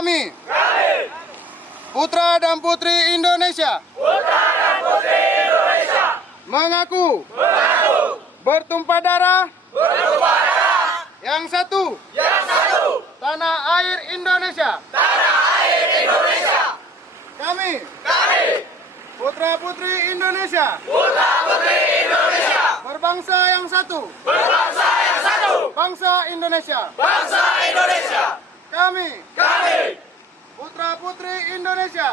Kami, putra dan putri Indonesia, mengaku, bertumpah darah, yang satu, tanah air Indonesia. Kami, putra putri Indonesia, berbangsa yang satu, bangsa Indonesia. Kami, putra putri Indonesia,